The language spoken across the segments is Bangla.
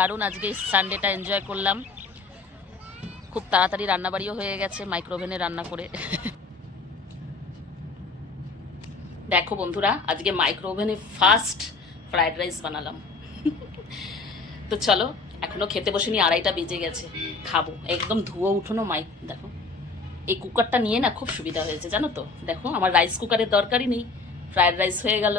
দারুণ আজকে সানডেটা এনজয় করলাম। খুব তাড়াতাড়ি রান্নাবাড়িও হয়ে গেছে মাইক্রোওভেনে রান্না করে। দেখো বন্ধুরা, আজকে মাইক্রোওভেনে ফার্স্ট ফ্রাইড রাইস বানালাম। তো চলো, এখনও খেতে বসিনি, আড়াইটা বেজে গেছে। খাব। একদম ধুয়ো উঠোনো মাইক দেখো। এই কুকারটা নিয়ে না খুব সুবিধা হয়েছে, জানো তো? দেখো, আমার রাইস কুকারের দরকারই নেই। ফ্রায়েড রাইস হয়ে গেল।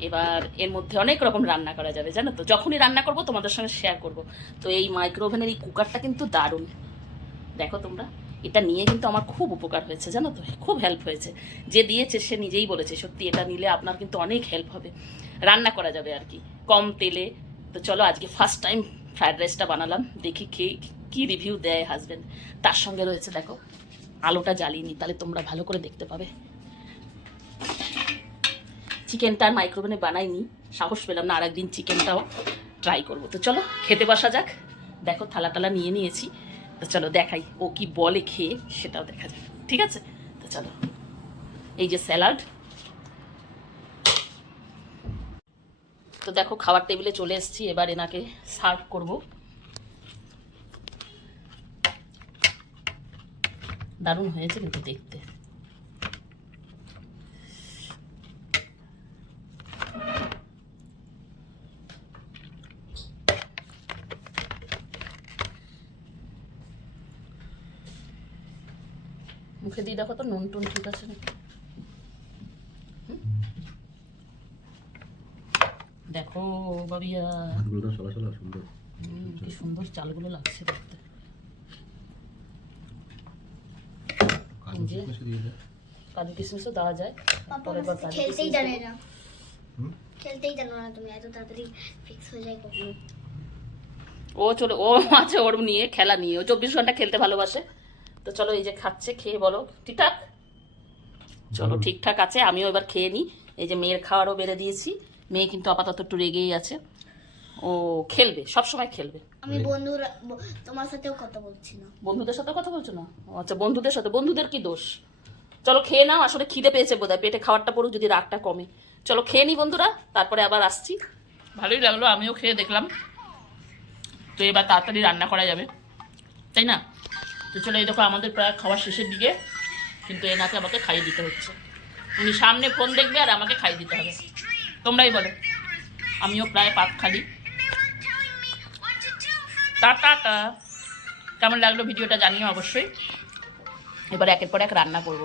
এবার এর মধ্যে অনেক রকম রান্না করা যাবে, জানো তো? যখনই রান্না করব, তোমাদের সঙ্গে শেয়ার করব। তো এই মাইক্রোওভেনের এই কুকারটা কিন্তু দারুণ। দেখো তোমরা, এটা নিয়ে কিন্তু আমার খুব উপকার হয়েছে, জানো তো? খুব হেল্প হয়েছে। যে দিয়েছে, সে নিজেই বলেছে, সত্যি, এটা নিলে আপনার কিন্তু অনেক হেল্প হবে। রান্না করা যাবে আর কি, কম তেলে। তো চলো, আজকে ফার্স্ট টাইম ফ্রাইড রাইসটা বানালাম। দেখি খেয়ে কী রিভিউ দেয় হাজব্যান্ড তার সঙ্গে রয়েছে, দেখো, আলোটা জ্বালিয়ে নি, তাহলে তোমরা ভালো করে দেখতে পাবে। চিকেনটা আর মাইক্রোওভেনে বানাইনি, সাহস পেলাম না আর একদিন চিকেনটাও ট্রাই করব। তো চলো, খেতে বসা যাক। দেখো থালা টালা নিয়ে নিয়েছি। তো চলো দেখাই, ও কি বলে খেয়ে, সেটাও দেখা যাক। ঠিক আছে? তো চলো, এই যে স্যালাড। তো দেখো, খাবার টেবিলে চলে এসেছি, এবার এনাকে সার্ভ করব। দারুণ হয়েছে কিন্তু দেখতে। মুখে দিয়ে দেখো তো নুন টুন ঠিক আছে নাকি? দেখো বাবিয়া সুন্দর। কি সুন্দর চালগুলো লাগছে দেখতে। কাজু কিশমিশও দেওয়া যায় পরের বার কাজু খেলতেই জানে না। খেলতেই জানো না তুমি এত তাড়াতাড়ি ফিক্স হয়ে যায় কখনো। ও চলো ও আছে ওর নিয়ে খেলা নিয়ে। ও চব্বিশ ঘণ্টা খেলতে ভালোবাসে। তো চলো এই যে খাচ্ছে খেয়ে বলো। ঠিকঠাক? চলো ঠিকঠাক আছে আমিও এবার খেয়ে নিই। এই যে মেয়ের খাওয়ারও বেড়ে দিয়েছি। মেয়ে কিন্তু আপাতত একটু রেগেই আছে। ও খেলবে সব সময় খেলবে। আমি বন্ধুরা তোমার সাথেও কথা বলছি না। বন্ধুদের সাথে কথা বলছো না? ও আচ্ছা বন্ধুদের সাথে বন্ধুদের কি দোষ? চলো খেয়ে নাও আসলে খিদে পেয়েছে বোধহয় পেটে খাবারটা পড়ুক যদি রাগটা কমে। চলো খেয়ে নিই বন্ধুরা তারপরে আবার আসছি। ভালোই লাগল আমিও খেয়ে দেখলাম। তো এবার তাড়াতাড়ি রান্না করা যাবে। তাই না? তো চলো এই দেখো, আমাদের প্রায় খাওয়ার শেষের দিকে। কিন্তু এনাকে আমাকে খাইয়ে দিতে হচ্ছে। উনি সামনে ফোন দেখবে আর আমাকে খাইয়ে দিতে হবে। তোমরাই বলো। আমিও প্রায় পাক খালি। টা টা। টা কেমন লাগল ভিডিওটা জানিও অবশ্যই। এবার একের পর এক রান্না করব।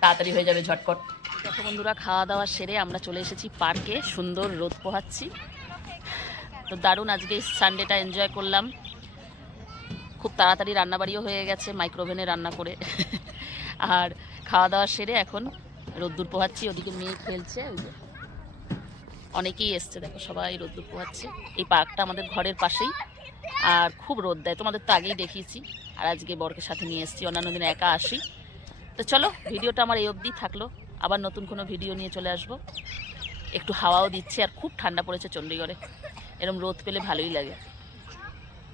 তাড়াতাড়ি হয়ে যাবে ঝটপট। দেখো বন্ধুরা, খাওয়া দাওয়া সেরে আমরা চলে এসেছি পার্কে। সুন্দর রোদ পোহাচ্ছি। তো দারুণ আজকে সানডেটা এনজয় করলাম। খুব তাড়াতাড়ি রান্নাবাড়িও হয়ে গেছে মাইক্রোওভেনে রান্না করে। আর খাওয়া দাওয়া সেরে এখন রোদ্দুর পোহাচ্ছি, ওদিকে মেয়ে খেলছে অনেকেই এসছে, দেখো সবাই রোদ্দুর পোহাচ্ছে। এই পার্কটা আমাদের ঘরের পাশেই, আর খুব রোদ দেয়। তোমাদের তো আগেই দেখিয়েছি, আর আজকে বরকে সাথে নিয়ে এসেছি, অন্যান্য দিন একা আসি। তো চলো, ভিডিওটা আমার এই অবধি থাকল। আবার নতুন কোনো ভিডিও নিয়ে চলে আসব। একটু হাওয়াও দিচ্ছে, আর খুব ঠান্ডা পড়েছে চণ্ডীগড়ে। এরম রোদ পেলে ভালোই লাগে।